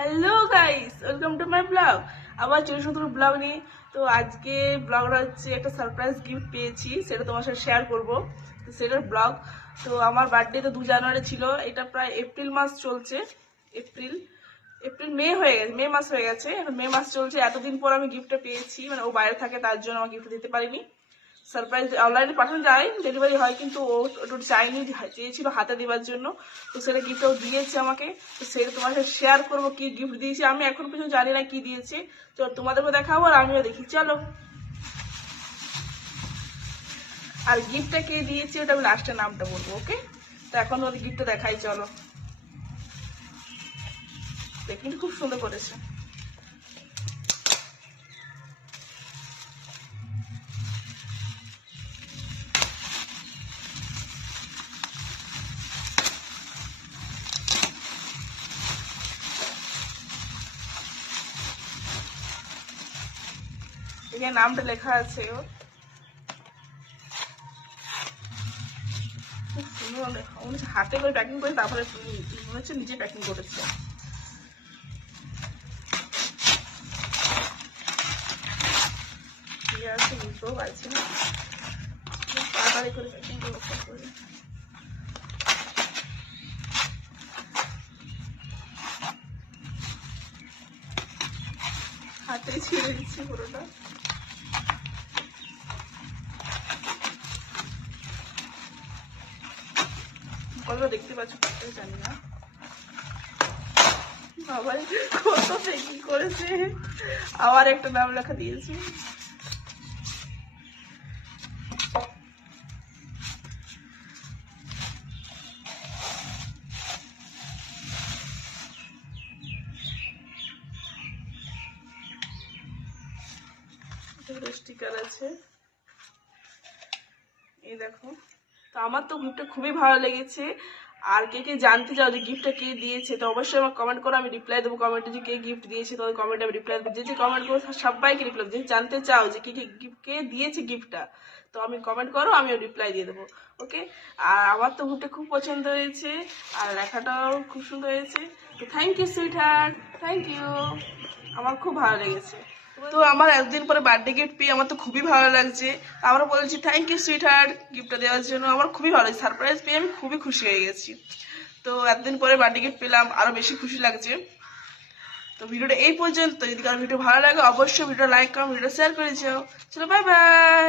Hello guys, welcome to my blog. আবার চলে নতুন ব্লগ নিয়ে। তো আজকে ব্লগটা হচ্ছে একটা সারপ্রাইজ গিফট পেয়েছি, সেটা তোমার সাথে শেয়ার করবো। তো সেটার ব্লগ। তো আমার বার্থডে তো 2 জানুয়ারি ছিল, এটা প্রায় এপ্রিল মাস চলছে। এপ্রিল এপ্রিল মে হয়ে গেছে, মে মাস হয়ে গেছে, এখন মে মাস চলছে। এতদিন পর আমি গিফটটা পেয়েছি, মানে ও বাইরে থাকে তার জন্য আমার গিফট দিতে পারিনি। সারপ্রাইজ অনলাইনে পাঠানো যায়, ডেলিভারি হয়, কিন্তু ও ওটা চাইনি, চেয়েছিল হাতে দেওয়ার জন্য। তো সেটা গিফটও দিয়েছে আমাকে। তো সেটা তোমার সাথে শেয়ার করবো কি গিফট দিয়েছে। আমি এখন পর্যন্ত জানি না কি দিয়েছে। তো তোমাদেরকে দেখাবো আর আমিও দেখি, চলো। আর গিফটটা কে দিয়েছে ওটা আমি লাস্টে নামটা বলবো, ওকে? তো এখন ওর গিফটটা দেখাই, চলো। দেখি, খুব সুন্দর করেছে। এখানে নামটা লেখা আছে ওর, খুব সুন্দর লেখা। মনে হচ্ছে হাতে করে প্যাকিং করে তারপরে মনে হচ্ছে নিজে প্যাকিং করেছে। কি আছে বুঝতেও পারছি না, তাড়াতাড়ি করে প্যাকিং করে। হাতে ছিঁড়ে দিচ্ছি পুরোটা। কতটা দেখতে পাচ্ছ জানি না, বাবাই কত প্যাকিং করেছে। আবার একটা নাম লেখা দিয়েছি। স্টিকার আছে, এই দেখো। তো আমার তো গিফটটা খুবই ভালো লেগেছে। আর কে কে জানতে চাও যে গিফটটা কে দিয়েছে, তো অবশ্যই আমার কমেন্ট করো, আমি রিপ্লাই দেবো কমেন্টে যে কে গিফট দিয়েছে। তোমাদের কমেন্টে আমি রিপ্লাই দেবো, যে কমেন্ট করো সবাইকে রিপ্লাই দেবো। যে জানতে চাও যে কে দিয়েছে গিফটটা, তো আমি কমেন্ট করো, আমিও রিপ্লাই দিয়ে দেবো, ওকে? আর আমার তো গিফটটা খুব পছন্দ হয়েছে, আর লেখাটাও খুব সুন্দর হয়েছে। তো thank you sweetheart, thank you. আমার খুব ভালো লেগেছে। তো আমার এতদিন পরে বার্থডে গিফট পেয়ে আমার তো খুবই ভালো লাগছে। আমরা বলছি থ্যাংক ইউ সুইট হার্ট গিফটটা দেওয়ার জন্য। আমার খুবই ভালো লাগছে, সারপ্রাইজ পেয়ে আমি খুবই খুশি হয়ে গেছি। তো এতদিন পরে বার্থডে গিফট পেলাম, আরো বেশি খুশি লাগছে। তো ভিডিওটা এই পর্যন্ত। যদি কারো ভিডিও ভালো লাগে অবশ্যই ভিডিও লাইক করো, ভিডিও শেয়ার করে দিও। চলো, বাই বাই।